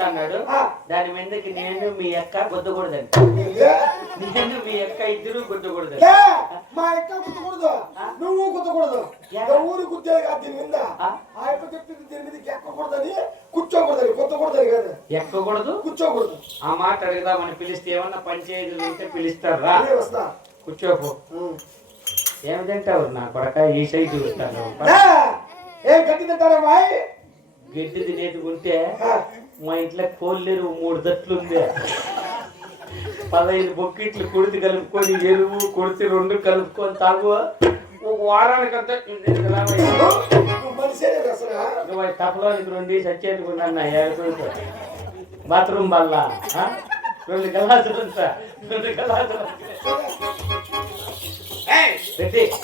కూర్చో అన్నాడు. దాని మీదకి నేను మీ అక్క గుద్దకూడదండి? నేను మీ అక్క ఇద్దరు గుద్దకూడదండి లే, మా ఇంట్లో కుట్టకూడదు నువ్వు. ఇంకా ఊరు కుట్టేది కాదు దీని మీద. ఆ? యొక్క చెప్పింది దీని మీద ఎక్కకూడదని కూర్చోకూడదని కుట్టకూడదని కాదు. ఎక్కకూడదు? కూర్చోకూడదు. ఆ మాట అడుగుదామని పిలిస్తే ఏమన్నా పంచాయతీలు ఉంటే పిలుస్తారు? రా వస్తా. కూర్చోపో. ఏమి తింటావు నా కొడక? ఈ సైడ్ చూస్తాను ఏం? గట్టి తింటారా మాయ్ గడ్డి తినేటుకుంటే ఆ, మా ఇంట్లో కోళ్ళేరు మూడు దట్లు ఉంది పదహైదు బొక్కిట్లు కుడితి కలుపుకొని ఎరువు కొడితే రెండు కలుపుకొని తాగు. ఒక వారానికి తపలోనికి రెండు సచ్చేట్టుకున్నా ఏడుకుంటా బాత్రూమ్ వల్ల రెండు గలాసులు రెండు గలాసులు.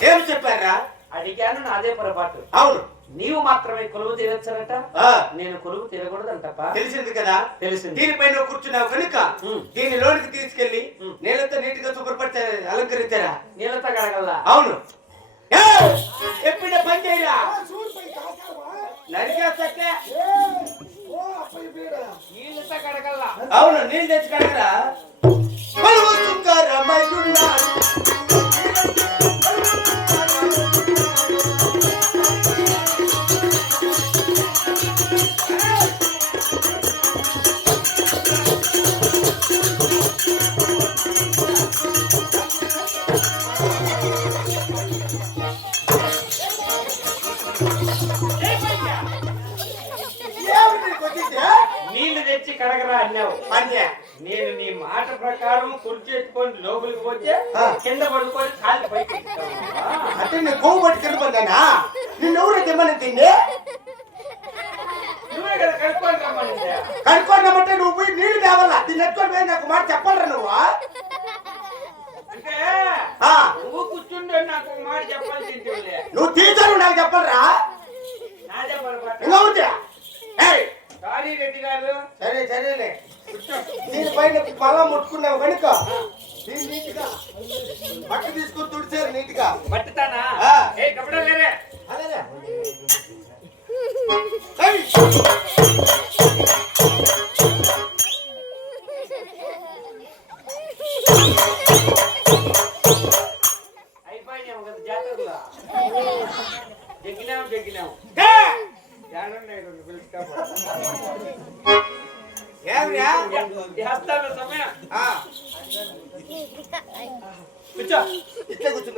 ఏం చెప్పారా? అడిగాను నాదే పొరపాటు. అవును. నీవు మాత్రమే కొలువు తీరొచ్చనట ఆ, నేను కొలువు తీరకూడదంటప్ప. తెలిసింది కదా? తెలిసింది. దీనిపైన కూర్చున్నావు కనుక ఉం. దీన్ని లోనికి తీసుకెళ్ళి. నీళ్ళతో నీటిగా శుభ్రపరిచి అలంకరించారా? నీళ్ళతో కడగల్లా? అవును. ఏయ్, చెప్పిన పని చేయరా? చూడిపోయి కాకావా? నరికేస్తే ఏ, ఓ అప్పయ్య పీడ. నీళ్ళతో కడగల్లా? అవును నీళ్ళు తెచ్చి కడగరా. నేను నీ మాట ప్రకారం కుర్చేసుకొని లోపలికి పోతే. కింద పడుకొని కాలు పైకి అంటే నేను కొవ్వు పట్టి కింద పడ్డానా? నిన్ను ఎవరు తెమ్మని తిండి నువ్వే కదా కడుక్కొని నువ్వు పోయి నీళ్ళు తేవాలా? దీన్ని ఎత్తుకొని పోయి నాకు మాట చెప్పాలరా నువ్వు? అంటే ఆ, నువ్వు కూర్చుంటే నాకు మాట చెప్పాలి నువ్వు తీసారు నాకు చెప్పాలరా నాదే పొరపాటు ఇంకా ఉంటే ఏయ్, సారీ రెడ్డి గారు సరే సరేలే దీనిపైన పొలం ముట్టుకున్నావు కనుక నీట్గా బట్ట తీసుకొని తుడిచారు నీట్గా. పట్టుతానా ఆ. ఏ కపడా లేరే అదేలే.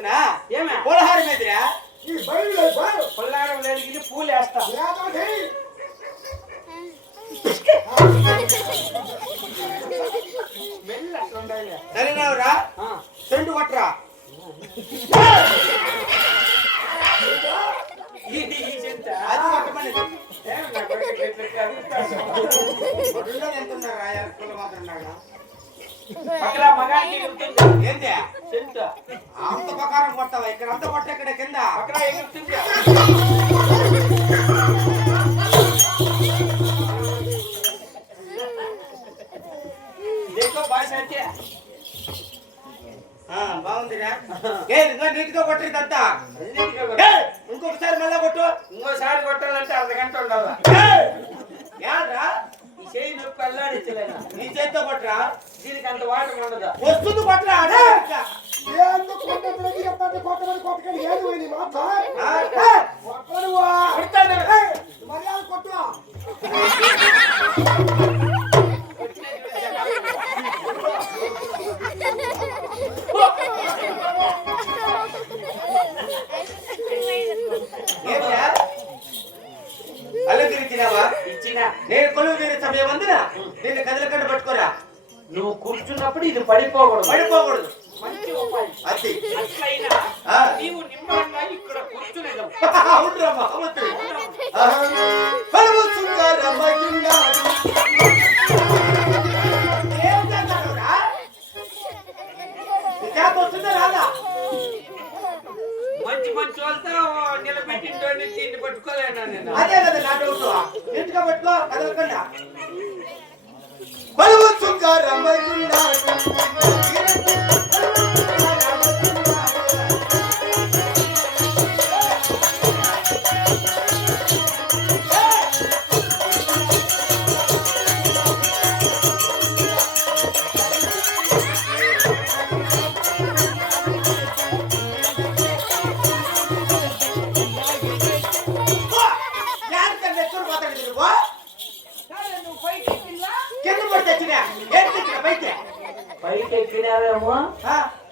కూర్చుందినా ఏమే? పూలహారం మీదరా ఈ బయలులో బారు. పొల్లారం లేదు ఇది పూలు వేస్తా. ఉండాలి సరేనావురా? ఈ చింత అది పట్టమనేది ఏం నా కొడుకు ఇట్లా ఇట్లా అడుగుతాడు. ఒళ్ళో ఎంత ఉన్నారా ఎరుకులు మాత్రం ఉన్నారా? అంత ప్రకారం కొట్టావా ఇక్కడ అంత కొట్ట ఇక్కడ కింద? బాగుందిరా. నీటితో కొట్టరిదంతా ఇంకొకసారి మళ్ళా కొట్టు. ఇంకోసారి కొట్టాలంటే అర్ధగంట గంట ఉండాలా చేయి నొప్పి అల్లాడించలేనా నీ చేతితో కొట్టరా? దీనికి అంత వాటర్ ఉండదు? వస్తుంది కొట్టరా అదే. కొట్టమని కొట్టకండి ఏది మాట ఆ, కూర్చున్నప్పుడు ఇది పడిపోకూడదు. పడిపోకూడదు. మంచి ఉపాయం. అది. అట్లయినా. నీవు ఇక్కడ కూర్చునేదాం అవునురా మహమ్మతుడు. ఏం చేస్తాడురా? వస్తుందా రాదా? మంచి మంచి వాళ్ళతో నిలబెట్టింటోని దీన్ని పట్టుకోలేనా నేను? అదే కదా నా డౌట్ నీట్గా పట్టుకో? కదలకుండా. பருவ சுங்காரம் வைக்குண்டார்கள்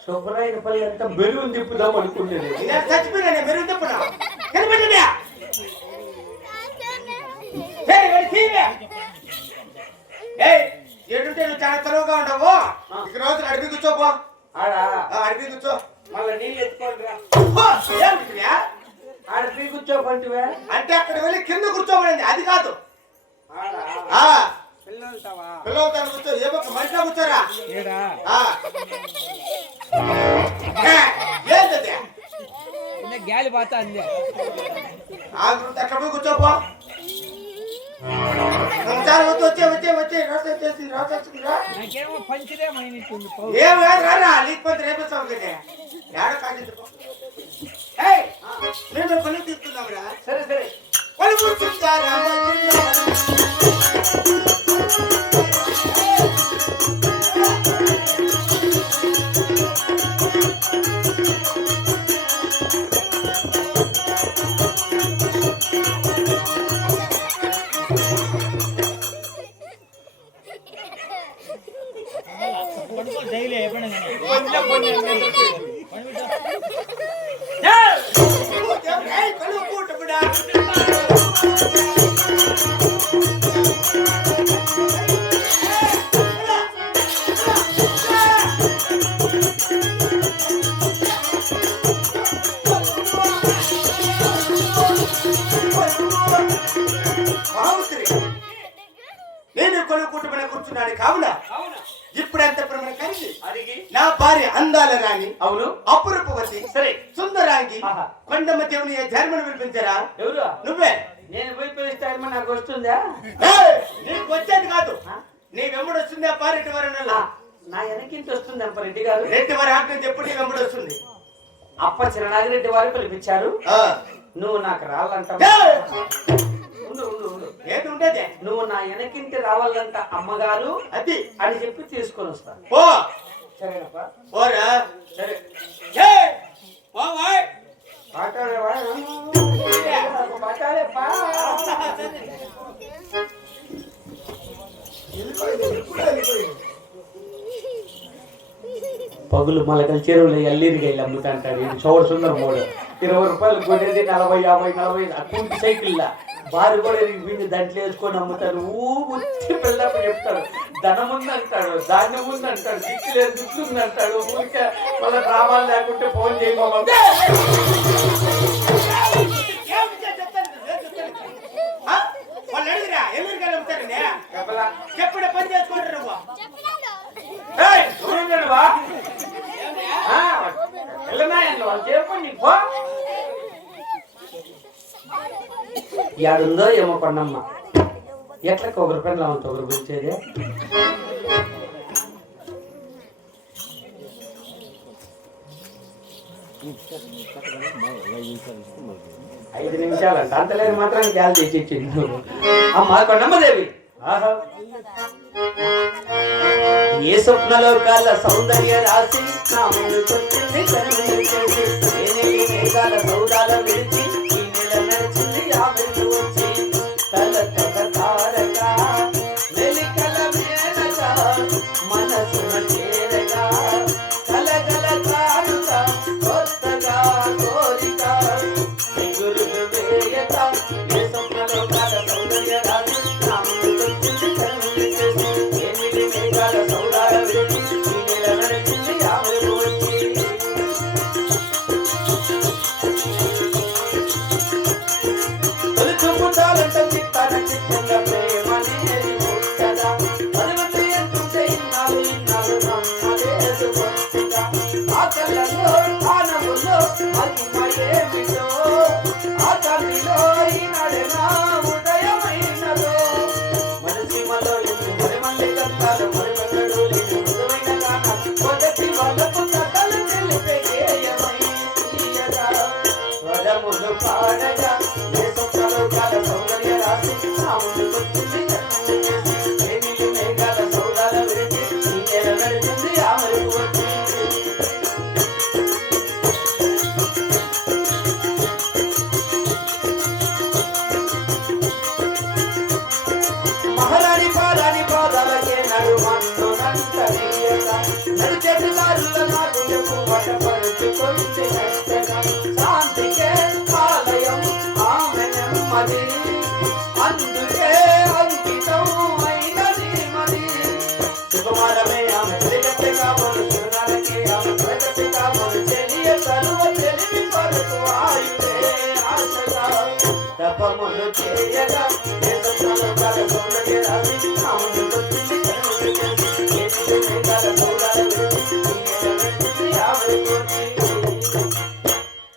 ఆ, శుభ్రాయన పల్లి అంతా బెలూన్ తిప్పుదాం అనుకునేది నేను చచ్చిపోయినా. ఏయ్, ఏడుంటే నువ్వు చాలా తెలవగా ఉండవు. ఇక రోజు అడిగి కూర్చోపో ఆడా? అడిగి కూర్చో. మళ్ళీ నీళ్ళు ఎత్తుకోండి పీ కూర్చోకుంటివే అంటే అక్కడ వెళ్ళి కింద కూర్చోబడింది అది కాదు? పిల్లలతో కూర్చో. ఏ పక్క మనిషిలో కూర్చోరా? గాలి పాత అందే. అక్కడ పోయి కూర్చోపో. ఒకసారి వచ్చి వచ్చే వచ్చే వచ్చే రాత వచ్చేసి రాత వచ్చింది రా. నాకేమో పంచరే మైనట్టుంది పౌ. ఏం కాదు రారా లేకపోతే రేపేస్తాం కదా. ఏడ కాదు ఏయ్ నేను పని తీసుకుందాం రా. సరే సరే. పని కూర్చుంటారా కూర్చున్నాడు కావున ఇప్పుడు ఎంత ప్రమాణ కలిగి అడిగి నా భార్య అందాల రాణి అవును. అపురూపవతి సరే. సుందరాంగి. కొండమ్మ దేవుని జర్మని పిలిపించారా ఎవరు? నువ్వే. నేను పోయి పిలుస్తాను నాకు వస్తుందా? నీకు వచ్చేది కాదు? నీ వెంబడి వస్తుంది ఆ పారెడ్డి వారి నా వెనకింత వస్తుంది అంప రెడ్డి గారు రెడ్డి వారి ఆజ్ఞ ఎప్పుడు నీ వెంబడి వస్తుంది. అప్ప చిరనాగిరెడ్డి వారు పిలిపించారు. నువ్వు నాకు రావాలంట ఏయ్, ఉండు ఉండు ఉండు ఏది ఉండేది? నువ్వు నా వెనకింటి రావాలంట అమ్మగారు అది అని చెప్పి తీసుకొని వస్తా. పో. సరేనప్పా. పోరా సరే. మాట్లాడేవా? మాట్లాడేపా పగులు మలకలు చెరువులు ఎల్లీరికి వెళ్ళి అమ్ముతాంటాడు ఇది చౌడ సుందర మూడు. ఇరవై రూపాయలు కొనేది నలభై యాభై నలభై అటువంటి సైకిల్ బారు కూడా వీడిని దాంట్లో వేసుకొని అమ్ముతాడు ఊ వచ్చి పిల్లప్పుడు చెప్తాడు ధనం ఉంది అంటాడు ధాన్యం ఉంది అంటాడు దిక్కు లేదు దుక్కు ఉంది అంటాడు ఊరికే మళ్ళీ డ్రామాలు లేకుంటే ఫోన్ చేయమమ్మ ఏం చెప్తాను? ఆ? వాళ్ళు అడిగిరా ఎల్లుడికి అమ్ముతారని చెప్పలా ఎప్పుడు పని చేసుకుంటారు నువ్వు ఏయ్, చూడండి వా. ఆ, వెళ్ళనాయండి వాళ్ళు చెప్పండి పో యాడుందో ఏమో కొండమ్మ ఎట్లా ఒకరి పని లావంత ఒకరు గురించేది ఐదు నిమిషాలంట. అంత లేదు మాత్రం గ్యాల్ చేసి ఇచ్చింది నువ్వు. అమ్మ కొండమ్మదేవి ఆహా. ఏ స్వప్నలోకాల సౌందర్య రాశి నా ముందు కొట్టింది కనుమలు చేసి. మేఘాల సౌదాల విడిచి ఆ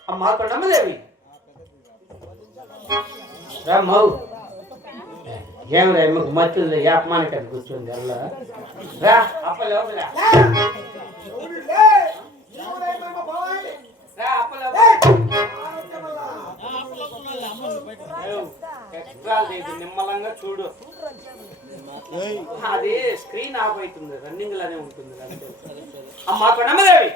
అమ్మా కొండమ్మదేవి రామ్మవు ఏం రా మీకు మచ్చుంది అపమానం కదా కూర్చుంది అలా రా అప్ప లోపల నిమ్మలంగా చూడు. అది స్క్రీన్ ఆఫ్ అవుతుంది రన్నింగ్ లానే ఉంటుంది అంతే. అమ్మా కొనమ్మదేవి